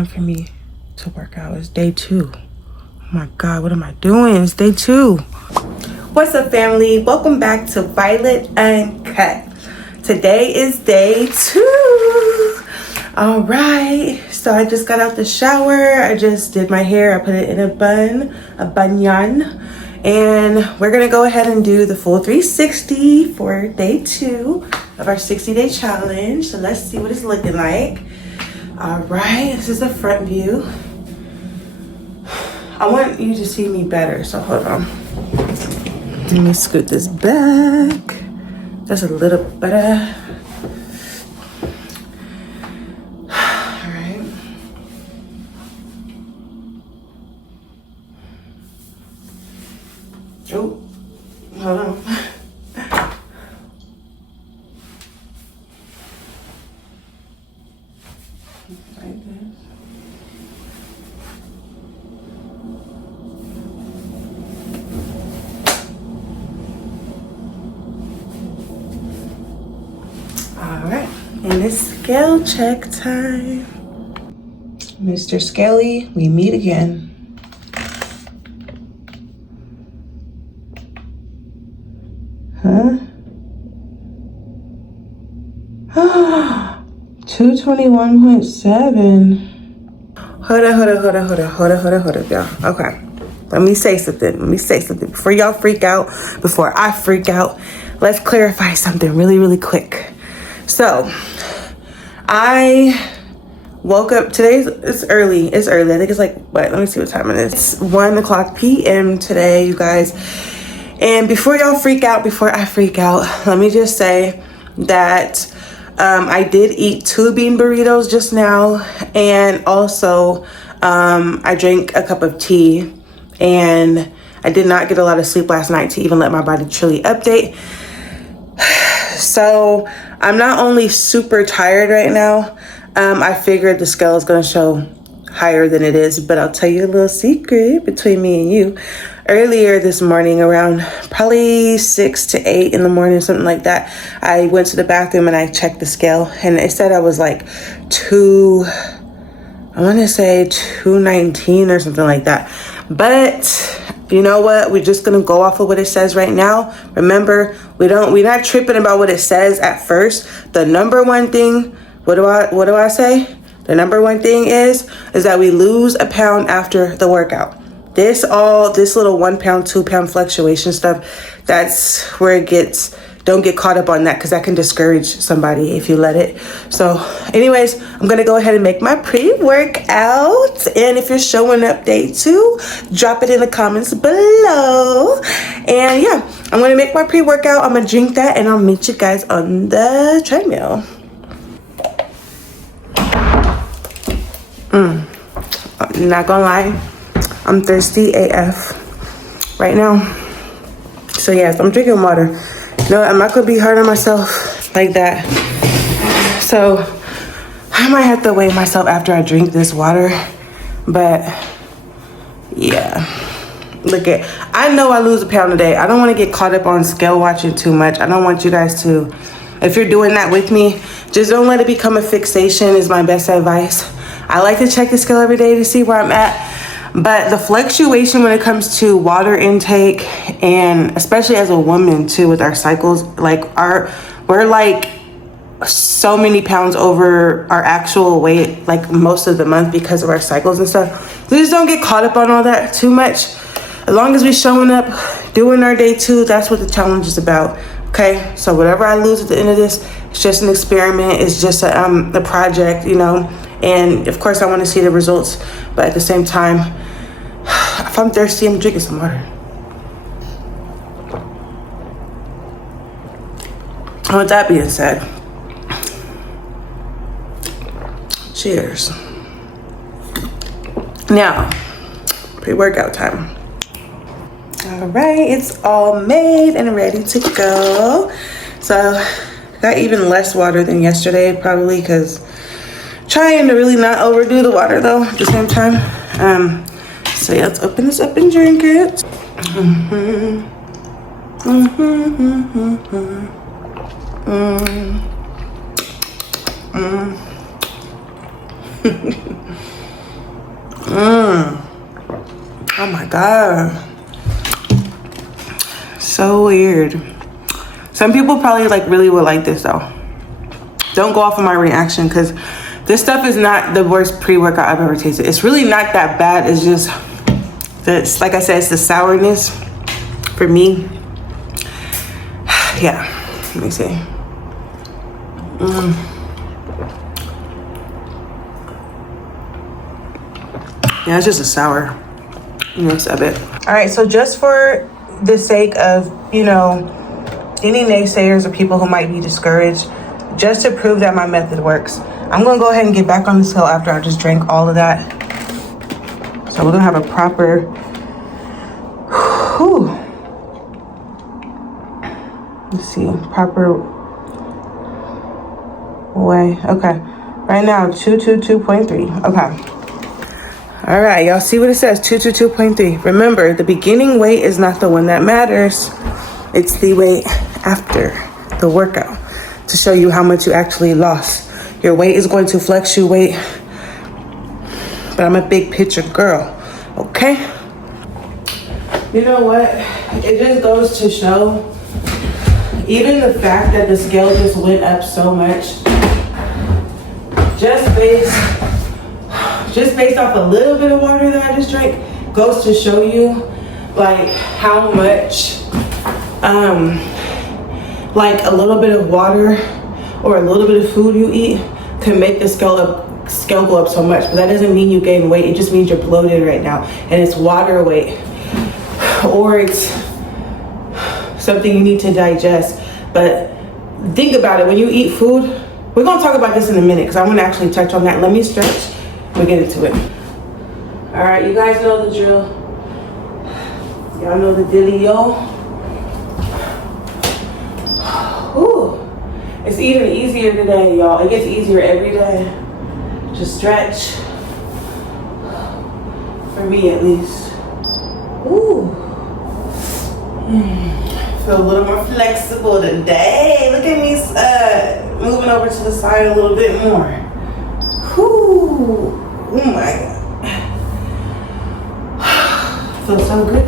time for me to work out. It's day 2. Oh my God, what am I doing? It's day 2. What's up, family? Welcome back to Violet Uncut. Today is day 2. All right, so I just got out the shower. I just did my hair. I put it in a banyan. And we're gonna go ahead and do the full 360 for day 2 of our 60-day challenge. So let's see what it's looking like. All right, this is the front view. I want you to see me better, so hold on. Let me scoot this back. That's a little better. All right. Oh, hold on. Like this. All right, and it's scale check time. Mr. Skelly, we meet again. Huh? 221.7. Hold up, y'all. Okay. Let me say something. Before y'all freak out, before I freak out, let's clarify something really quick. So, I woke up today. It's early. I think it's like, what? Let me see what time it is. It's 1:00 p.m. today, you guys. And before y'all freak out, before I freak out, let me just say that I did eat 2 bean burritos just now, and also I drank a cup of tea, and I did not get a lot of sleep last night to even let my body truly update. So I'm not only super tired right now, I figured the scale is going to show higher than it is, but I'll tell you a little secret between me and you. Earlier this morning, around probably 6 to 8 in the morning, something like that, I went to the bathroom and I checked the scale, and it said I was like 219 or something like that. But you know what? We're just gonna go off of what it says right now. Remember, we're not tripping about what it says at first. The number one thing, what do I say? The number one thing is that we lose a pound after the workout. This little 1 pound, 2 pound fluctuation stuff, that's where it gets, don't get caught up on that, because that can discourage somebody if you let it. So anyways, I'm going to go ahead and make my pre-workout. And if you're showing up day 2, drop it in the comments below. And yeah, I'm going to make my pre-workout. I'm going to drink that, and I'll meet you guys on the treadmill. I'm not gonna lie, I'm thirsty AF right now. So yes, I'm drinking water. No, I'm not gonna be hard on myself like that. So I might have to weigh myself after I drink this water. But yeah, I know I lose a pound a day. I don't want to get caught up on scale watching too much. I don't want you guys to, if you're doing that with me, just don't let it become a fixation is my best advice. I like to check the scale every day to see where I'm at. But the fluctuation when it comes to water intake, and especially as a woman too with our cycles, we're like so many pounds over our actual weight like most of the month because of our cycles and stuff. So just don't get caught up on all that too much. As long as we're showing up, doing our day 2, that's what the challenge is about. Okay, so whatever I lose at the end of this, it's just an experiment. It's just a project, you know. And of course I want to see the results, but at the same time, if I'm thirsty, I'm drinking some water. And with that being said, cheers. Now, pre-workout time. All right, it's all made and ready to go. So got even less water than yesterday, probably because trying to really not overdo the water though at the same time. So yeah, let's open this up and drink it. Oh my God. So weird. Some people probably like really would like this though. Don't go off of my reaction because this stuff is not the worst pre-workout I've ever tasted. It's really not that bad. It's just that's, like I said, it's the sourness for me. Yeah, let me see. Yeah, it's just a sourness of it. All right, so just for the sake of, you know, any naysayers or people who might be discouraged, just to prove that my method works, I'm gonna go ahead and get back on the scale after I just drank all of that. So we're gonna have a proper, let's see, proper way. Okay, right now 222.3. Okay. All right, y'all see what it says, 222.3. Remember, the beginning weight is not the one that matters. It's the weight after the workout to show you how much you actually lost. Your weight is going to fluctuate, but I'm a big picture girl, okay? You know what? It just goes to show, even the fact that the scale just went up so much, just based off a little bit of water that I just drank, goes to show you like how much like a little bit of water or a little bit of food you eat can make the scale go up so much. But that doesn't mean you gain weight. It just means you're bloated right now and it's water weight, or it's something you need to digest. But think about it, when you eat food, we're gonna talk about this in a minute because I want to actually touch on that. Let me stretch. We'll get into it. All right, you guys know the drill. Y'all know the dealio. Ooh, it's even easier today, y'all. It gets easier every day. Just stretch. For me, at least. Ooh. Feel a little more flexible today. Look at me moving over to the side a little bit more. Whew. Oh my God. Feels so good.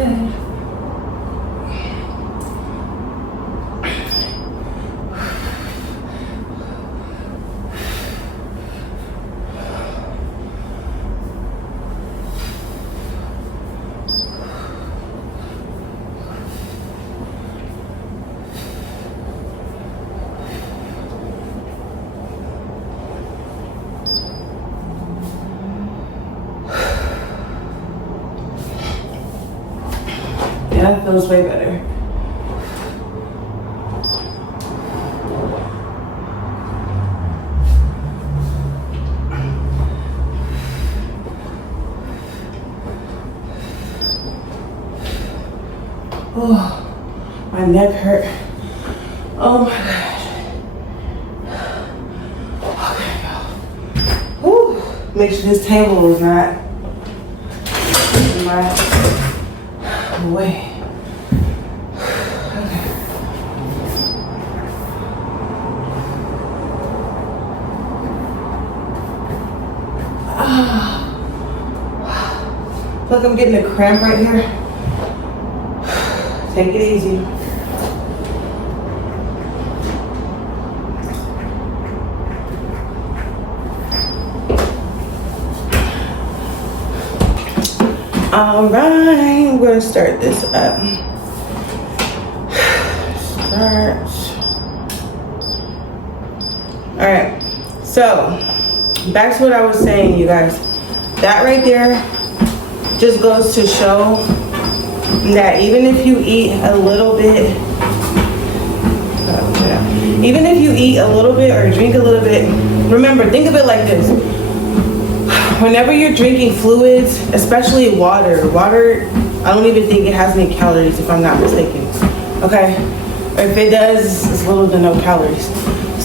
Yeah, that feels way better. Oh, my neck hurt. Oh my gosh. Okay, y'all. Whew. Make sure this table is not in my way. Look, I'm getting a cramp right here. Take it easy. All right, I'm gonna start this up. Start. All right, so back to what I was saying, you guys. That right there just goes to show that even if you eat a little bit, or drink a little bit, remember, think of it like this. Whenever you're drinking fluids, especially water, I don't even think it has any calories if I'm not mistaken, okay? Or if it does, it's little to no calories.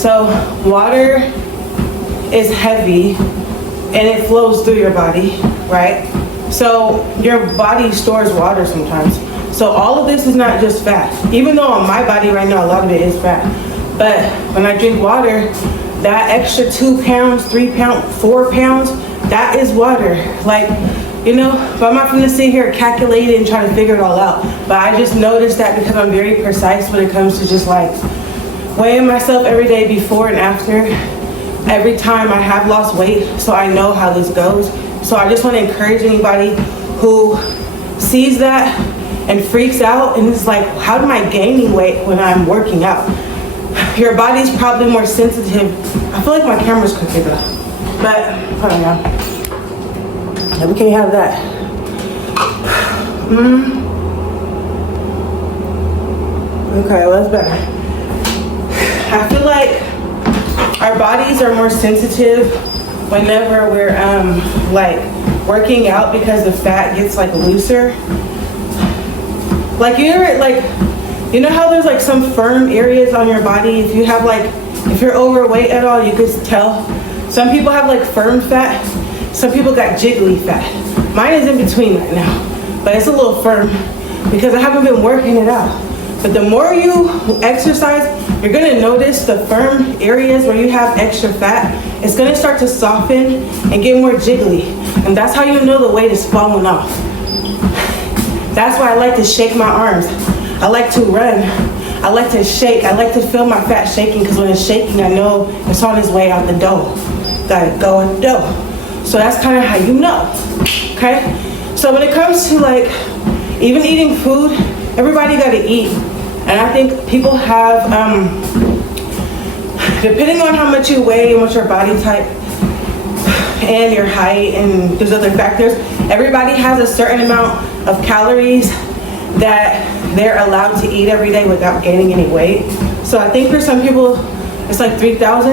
So water is heavy and it flows through your body, right? So your body stores water sometimes. So all of this is not just fat. Even though on my body right now, a lot of it is fat. But when I drink water, that extra 2 pounds, 3 pounds, 4 pounds, that is water. Like you know, but I'm not gonna sit here calculate it and try to figure it all out. But I just noticed that because I'm very precise when it comes to just like weighing myself every day before and after, every time I have lost weight, so I know how this goes. So I just want to encourage anybody who sees that and freaks out and is like, how am I gaining weight when I'm working out? Your body's probably more sensitive. I feel like my camera's crooked though, but hold on now. We can't have that. Okay, well, that's better. I feel like our bodies are more sensitive whenever we're like working out because the fat gets like looser. Like you know how there's like some firm areas on your body. If you have like, if you're overweight at all, you could tell. Some people have like firm fat. Some people got jiggly fat. Mine is in between right now, but it's a little firm because I haven't been working it out. But the more you exercise, you're gonna notice the firm areas where you have extra fat, it's gonna start to soften and get more jiggly. And that's how you know the weight is falling off. That's why I like to shake my arms. I like to run. I like to shake. I like to feel my fat shaking because when it's shaking, I know it's on its way out the door. Gotta go in the door. So that's kind of how you know, okay? So when it comes to like, even eating food, everybody gotta eat. And I think people have, depending on how much you weigh and what's your body type and your height and there's other factors, everybody has a certain amount of calories that they're allowed to eat every day without gaining any weight. So I think for some people, it's like 3,000.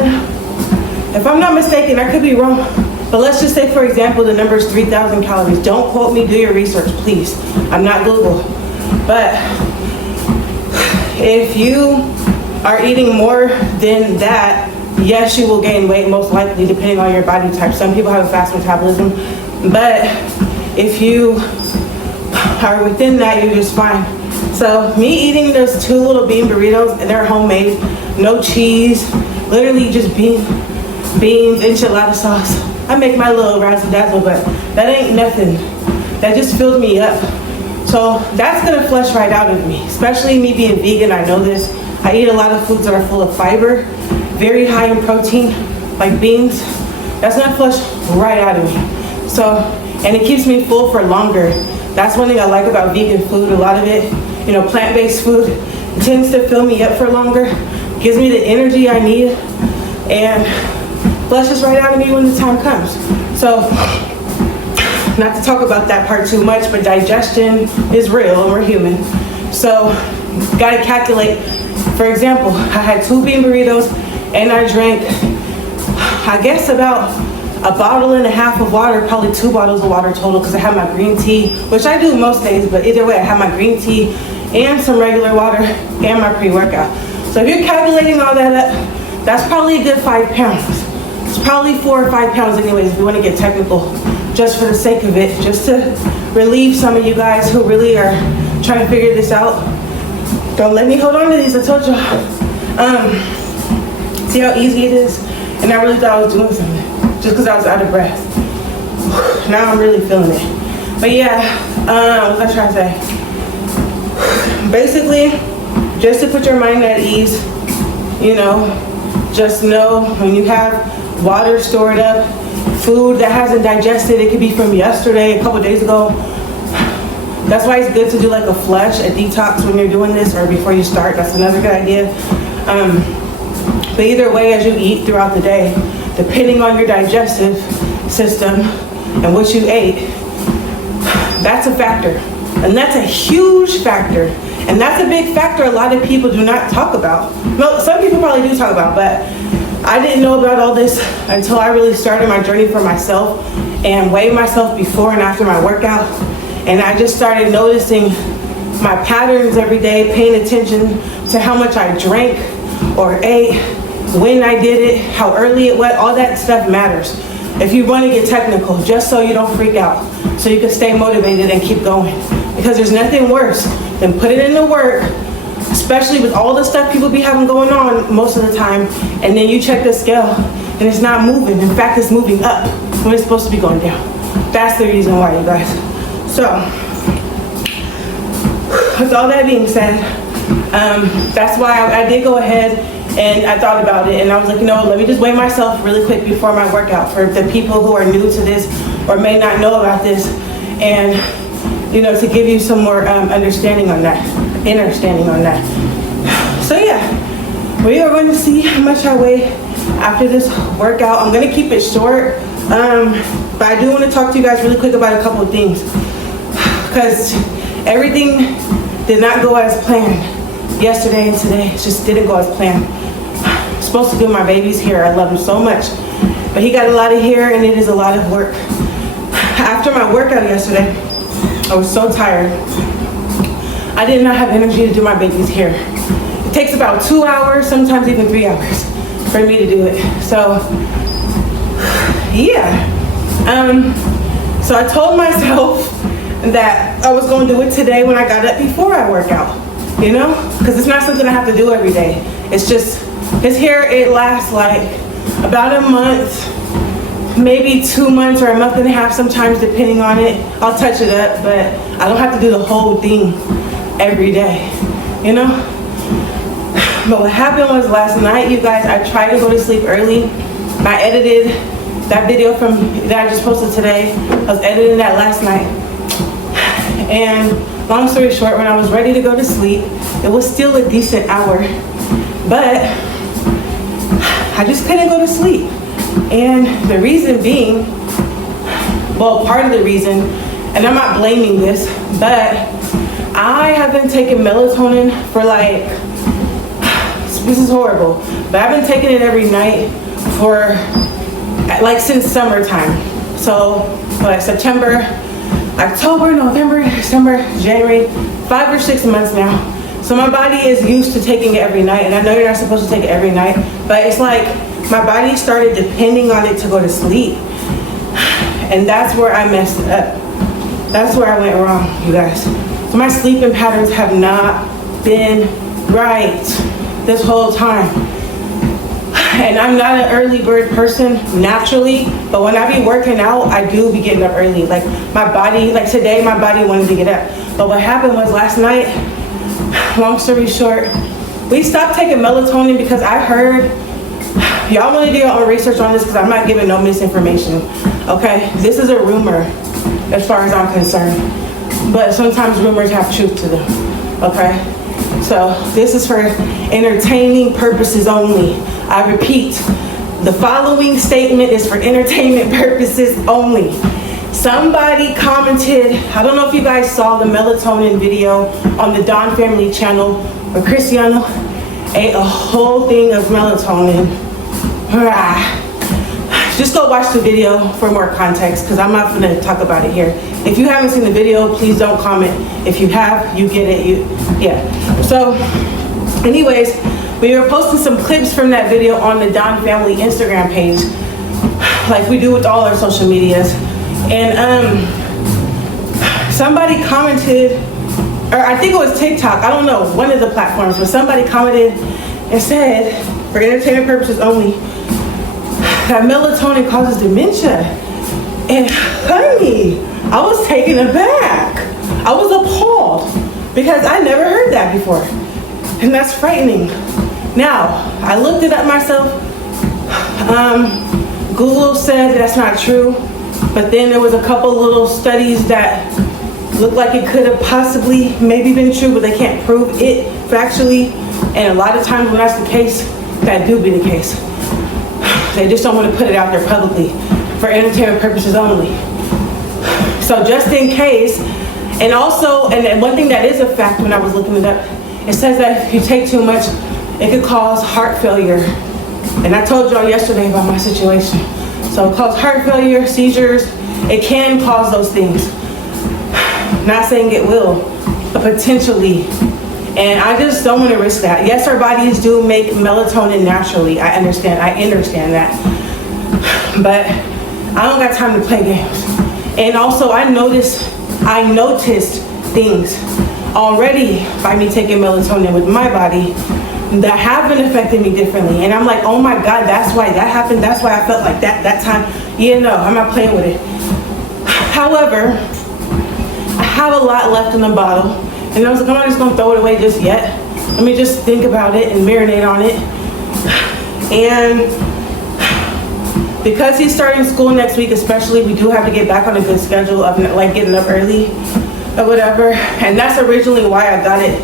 If I'm not mistaken, I could be wrong. But let's just say, for example, the number is 3,000 calories. Don't quote me, do your research, please. I'm not Google. But if you are eating more than that, yes, you will gain weight, most likely, depending on your body type. Some people have a fast metabolism. But if you are within that, you're just fine. So me eating those 2 little bean burritos, and they're homemade, no cheese, literally just beans, enchilada sauce. I make my little razzle dazzle, but that ain't nothing. That just filled me up. So that's gonna flush right out of me, especially me being vegan. I know this. I eat a lot of foods that are full of fiber, very high in protein, like beans. That's gonna flush right out of me. So, and it keeps me full for longer. That's one thing I like about vegan food. A lot of it, you know, plant-based food, it tends to fill me up for longer, gives me the energy I need, and flushes right out of me when the time comes. So, not to talk about that part too much, but digestion is real and we're human. So, gotta calculate. For example, I had 2 bean burritos and I drank, I guess about a bottle and a half of water, probably 2 bottles of water total because I have my green tea, which I do most days, but either way, I have my green tea and some regular water and my pre-workout. So if you're calculating all that up, that's probably a good 5 pounds. It's probably 4 or 5 pounds anyways if you want to get technical, just for the sake of it, just to relieve some of you guys who really are trying to figure this out. Don't let me hold on to these, I told y'all. See how easy it is? And I really thought I was doing something, just because I was out of breath. Now I'm really feeling it. But yeah, what was I trying to say? Basically, just to put your mind at ease, you know, just know when you have water stored up, food that hasn't digested, it could be from yesterday, a couple days ago. That's why it's good to do like a flush, a detox when you're doing this or before you start. That's another good idea. But either way, as you eat throughout the day, depending on your digestive system and what you ate, that's a factor. And that's a huge factor. And that's a big factor a lot of people do not talk about. No, some people probably do talk about, but I didn't know about all this until I really started my journey for myself and weighed myself before and after my workout. And I just started noticing my patterns every day, paying attention to how much I drank or ate, when I did it, how early it was, all that stuff matters. If you want to get technical, just so you don't freak out, so you can stay motivated and keep going. Because there's nothing worse than putting in the work, especially with all the stuff people be having going on most of the time, and then you check the scale and it's not moving. In fact, it's moving up when it's supposed to be going down. That's the reason why, you guys. So, with all that being said, that's why I did go ahead and I thought about it, and I was like, let me just weigh myself really quick before my workout for the people who are new to this or may not know about this, and to give you some more understanding on that. So yeah, we are going to see how much I weigh after this workout. I'm going to keep it short, but I do want to talk to you guys really quick about a couple of things, because everything did not go as planned yesterday and today. It just didn't go as planned. I'm supposed to do my baby's hair. I love him so much, but he got a lot of hair and it is a lot of work. After my workout yesterday, I was so tired. I did not have energy to do my baby's hair. It takes about 2 hours, sometimes even 3 hours for me to do it. So yeah, so I told myself that I was going to do it today when I got up before I work out, because it's not something I have to do every day. It's just, his hair, it lasts like about a month, maybe 2 months or a month and a half sometimes, depending on it. I'll touch it up, but I don't have to do the whole thing every day, But what happened was last night, you guys, I tried to go to sleep early. I edited that video that I just posted today. I was editing that last night. And long story short, when I was ready to go to sleep, it was still a decent hour, but I just couldn't go to sleep. And the reason being, part of the reason, and I'm not blaming this, but I have been taking melatonin for this is horrible, but I've been taking it every night for since summertime. So September, October, November, December, January, 5 or 6 months now. So my body is used to taking it every night, and I know you're not supposed to take it every night, but it's like my body started depending on it to go to sleep. And that's where I messed up. That's where I went wrong, you guys. So my sleeping patterns have not been right this whole time. And I'm not an early bird person naturally, but when I be working out, I do be getting up early. My body, today, my body wanted to get up. But what happened was last night, long story short, we stopped taking melatonin because I heard, y'all want to do your own research on this because I'm not giving no misinformation, okay? This is a rumor as far as I'm concerned, but sometimes rumors have truth to them, okay? So this is for entertaining purposes only. I repeat, the following statement is for entertainment purposes only. Somebody commented, I don't know if you guys saw the melatonin video on the Don Family channel where Cristiano ate a whole thing of melatonin. Just go watch the video for more context because I'm not going to talk about it here. If you haven't seen the video, please don't comment. If you have, you get it. Yeah. So anyways, we were posting some clips from that video on the Don Family Instagram page, like we do with all our social medias. And somebody commented, or I think it was TikTok, I don't know, one of the platforms, but somebody commented and said, for entertainment purposes only, that melatonin causes dementia. And honey, I was taken aback. I was appalled because I never heard that before. And that's frightening. Now, I looked it up myself. Google said that's not true, but then there was a couple little studies that looked like it could have possibly maybe been true, but they can't prove it factually. And a lot of times when that's the case, that do be the case. They just don't want to put it out there publicly for entertainment purposes only. So just in case, and also, and one thing that is a fact when I was looking it up, it says that if you take too much, it could cause heart failure. And I told y'all yesterday about my situation. So it causes heart failure, seizures. It can cause those things. Not saying it will, but potentially. And I just don't want to risk that. Yes, our bodies do make melatonin naturally. I understand that. But I don't got time to play games. And also I noticed things already by me taking melatonin with my body that have been affecting me differently. And I'm like, oh my God, that's why that happened. That's why I felt like that time. Yeah, no, I'm not playing with it. However, I have a lot left in the bottle, and I was like, I'm not just gonna throw it away just yet. Let me just think about it and marinate on it. And because he's starting school next week especially, we do have to get back on a good schedule of like getting up early or whatever. And that's originally why I got it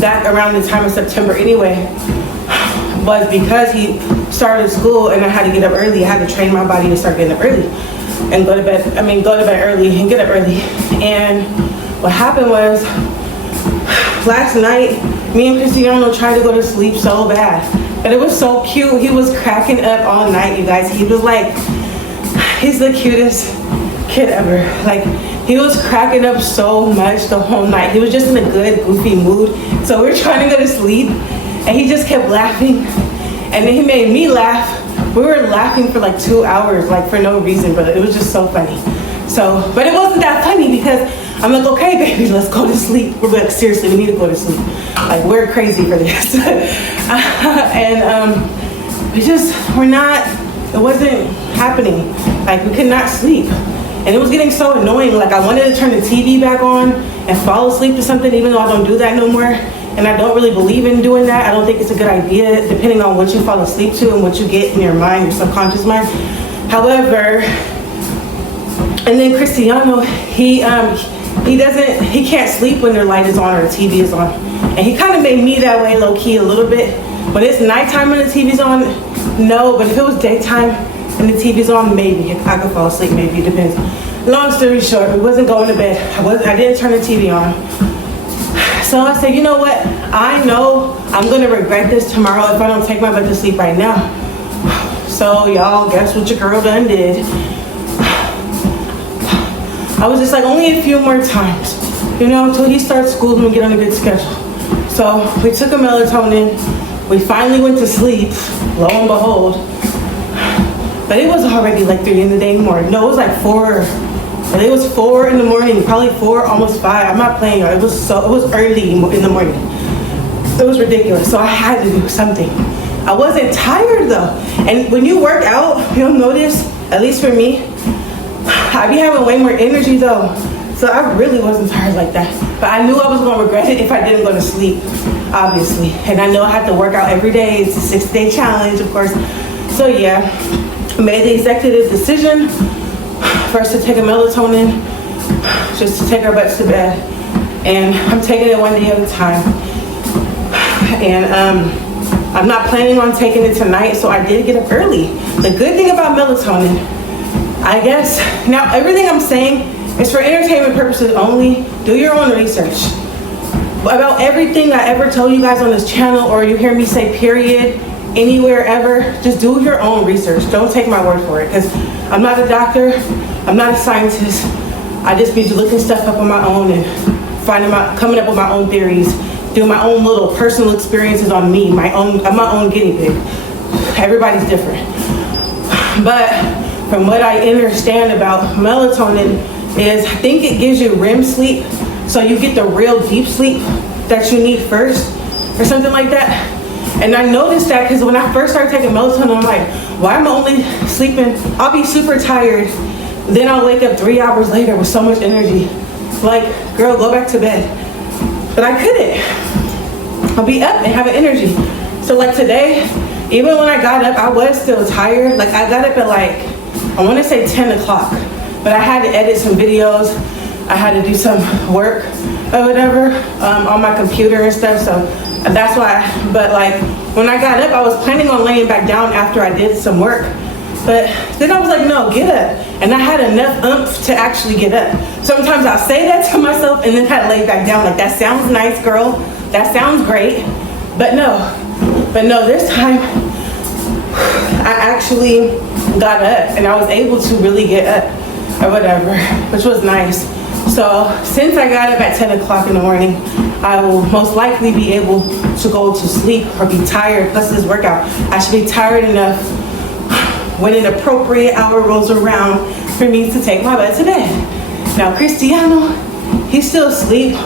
back around the time of September anyway, was because he started school and I had to get up early. I had to train my body to start getting up early and go to bed early and get up early. And what happened was, last night, me and Cristiano tried to go to sleep so bad. But it was so cute. He was cracking up all night, you guys. He was like, he's the cutest kid ever. Like, he was cracking up so much the whole night. He was just in a good, goofy mood. So we were trying to go to sleep, and he just kept laughing. And then he made me laugh. We were laughing for like 2 hours, like for no reason, but it was just so funny. So, but it wasn't that funny because I'm like, okay, baby, let's go to sleep. We're like, seriously, we need to go to sleep. Like, we're crazy for this. And it wasn't happening. Like, we could not sleep. And it was getting so annoying. Like, I wanted to turn the TV back on and fall asleep to something, even though I don't do that no more. And I don't really believe in doing that. I don't think it's a good idea, depending on what you fall asleep to and what you get in your mind, your subconscious mind. However, and then Cristiano, he can't sleep when their light is on or the TV is on. And he kind of made me that way, low key, a little bit. When it's nighttime and the TV's on, no. But if it was daytime and the TV's on, maybe I could fall asleep. Maybe, it depends. Long story short, we wasn't going to bed. I didn't turn the TV on. So I said, you know what? I know I'm gonna regret this tomorrow if I don't take my butt to sleep right now. So y'all, guess what your girl done did? I was just like, only a few more times, you know, until he starts school and we get on a good schedule. So we took a melatonin. We finally went to sleep, lo and behold. But it was already like 3 in the morning. No, it was like 4. And it was 4 in the morning, probably 4, almost 5. I'm not playing, y'all. It was early in the morning. It was ridiculous. So I had to do something. I wasn't tired though. And when you work out, you'll notice, at least for me, I be having way more energy though. So I really wasn't tired like that. But I knew I was gonna regret it if I didn't go to sleep, obviously. And I know I have to work out every day. It's a 6-day challenge, of course. So yeah, I made the executive decision first to take a melatonin, just to take our butts to bed. And I'm taking it one day at a time. And I'm not planning on taking it tonight, so I did get up early. The good thing about melatonin, I guess, now everything I'm saying is for entertainment purposes only. Do your own research. About everything I ever told you guys on this channel, or you hear me say period, anywhere ever, just do your own research. Don't take my word for it, because I'm not a doctor, I'm not a scientist. I just be looking stuff up on my own and coming up with my own theories, doing my own little personal experiences on me, I'm my own guinea pig. Everybody's different. But from what I understand about melatonin is, I think it gives you REM sleep, so you get the real deep sleep that you need first, or something like that. And I noticed that because when I first started taking melatonin, I'm like, why am I only sleeping? I'll be super tired, then I'll wake up 3 hours later with so much energy. Like, girl, go back to bed. But I couldn't. I'll be up and having energy. So like today, even when I got up, I was still tired. Like I got up at like, I want to say 10 o'clock, but I had to edit some videos. I had to do some work or whatever on my computer and stuff. So that's why, but like when I got up, I was planning on laying back down after I did some work. But then I was like, no, get up. And I had enough oomph to actually get up. Sometimes I'll say that to myself and then kind of lay back down like, that sounds nice, girl. That sounds great. But no, this time I actually got up and I was able to really get up or whatever, which was nice. So since I got up at 10 o'clock in the morning, I will most likely be able to go to sleep or be tired, plus this workout. I should be tired enough when an appropriate hour rolls around for me to take my butt to bed. Now Cristiano, he's still asleep,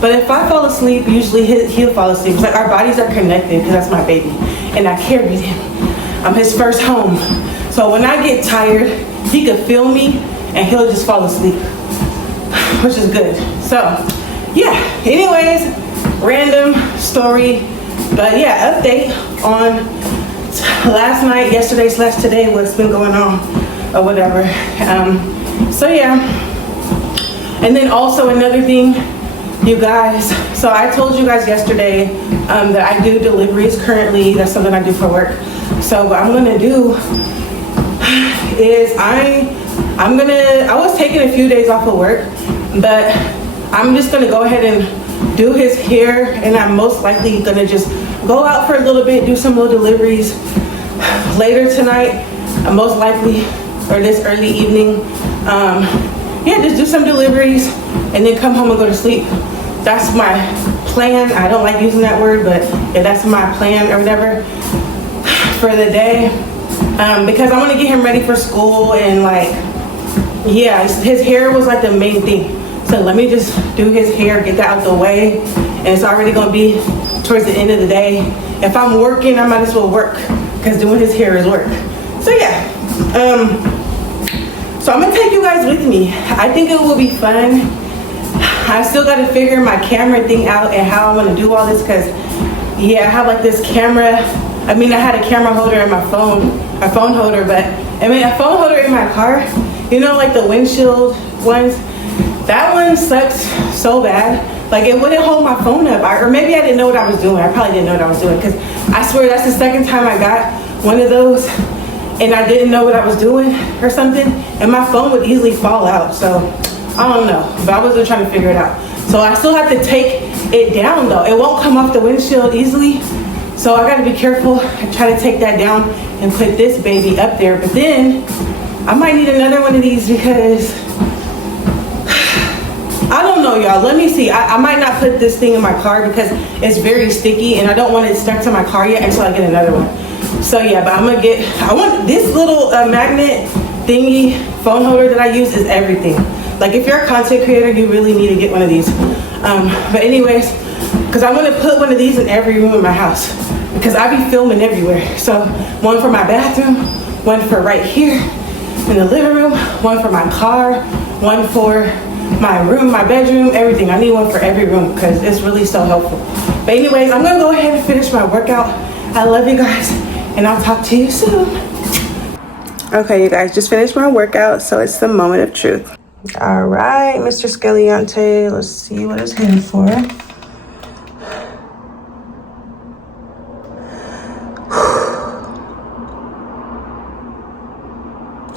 but if I fall asleep, usually he'll fall asleep. It's like our bodies are connected because that's my baby, and I carried him. I'm his first home. So when I get tired, he could feel me and he'll just fall asleep. which is good. So yeah, anyways, random story, but yeah, update on last night, yesterday/today, what's been going on or whatever. So yeah, and then also another thing, you guys, so I told you guys yesterday that I do deliveries currently. That's something I do for work. So what I'm gonna do is I was taking a few days off of work, but I'm just gonna go ahead and do his hair, and I'm most likely gonna just go out for a little bit, do some little deliveries later tonight, most likely, or this early evening. Yeah, just do some deliveries and then come home and go to sleep. That's my plan. I don't like using that word, but yeah, that's my plan or whatever for the day. Because I want to get him ready for school, and like, yeah, his hair was like the main thing. So let me just do his hair, get that out the way, and it's already gonna be towards the end of the day. If I'm working, I might as well work, because doing his hair is work. So yeah, so I'm gonna take you guys with me. I think it will be fun. I still gotta figure my camera thing out and how I'm gonna do all this, because yeah, I have like this camera. I mean, I had a camera holder in my phone, a phone holder, but I mean, a phone holder in my car, you know, like the windshield ones, that one sucks so bad. Like, it wouldn't hold my phone up, or maybe I didn't know what I was doing. I probably didn't know what I was doing, because I swear that's the second time I got one of those and I didn't know what I was doing or something, and my phone would easily fall out. So I don't know, but I wasn't trying to figure it out. So I still have to take it down though. It won't come off the windshield easily. So I gotta be careful and try to take that down and put this baby up there. But then I might need another one of these, because I don't know, y'all. Let me see. I might not put this thing in my car because it's very sticky, and I don't want it stuck to my car yet until I get another one. So yeah, but I want this little magnet thingy phone holder that I use is everything. Like, if you're a content creator, you really need to get one of these. But anyways, because I want to put one of these in every room in my house, because I be filming everywhere. So one for my bathroom, one for right here in the living room, one for my car, one for my room, my bedroom, everything. I need one for every room, because it's really so helpful. But anyways, I'm gonna go ahead and finish my workout. I love you guys, and I'll talk to you soon. Okay, you guys, just finished my workout, so it's the moment of truth. All right, Mr. Scaliante, let's see what it's hitting for.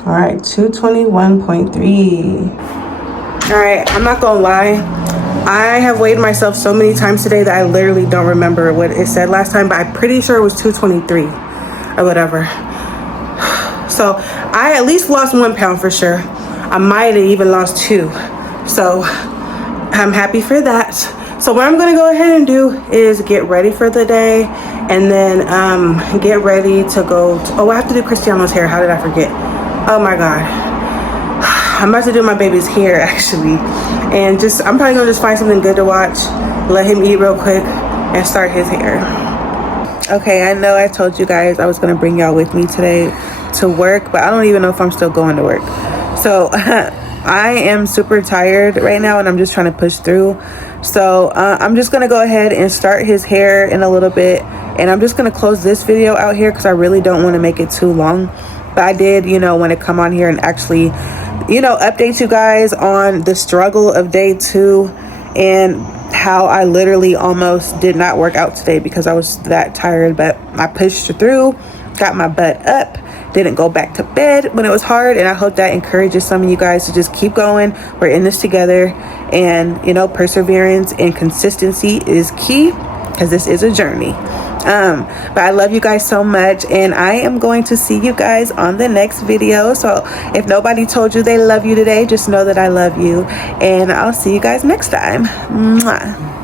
All right, 221.3. All right, I'm not gonna lie. I have weighed myself so many times today that I literally don't remember what it said last time, but I'm pretty sure it was 223 or whatever. So I at least lost 1 pound for sure. I might have even lost 2. So I'm happy for that. So what I'm gonna go ahead and do is get ready for the day, and then get ready to go I have to do Cristiano's hair. How did I forget? Oh my God. I'm about to do my baby's hair actually. And I'm probably gonna just find something good to watch, let him eat real quick, and start his hair. Okay, I know I told you guys I was gonna bring y'all with me today to work, but I don't even know if I'm still going to work. So I am super tired right now, and I'm just trying to push through. So I'm just gonna go ahead and start his hair in a little bit, and I'm just gonna close this video out here because I really don't want to make it too long. But I did, want to come on here and actually, update you guys on the struggle of day 2 and how I literally almost did not work out today because I was that tired. But I pushed through, got my butt up, didn't go back to bed when it was hard, and I hope that encourages some of you guys to just keep going. We're in this together, and perseverance and consistency is key, because this is a journey. But I love you guys so much, and I am going to see you guys on the next video. So if nobody told you they love you today, just know that I love you, and I'll see you guys next time. Mwah.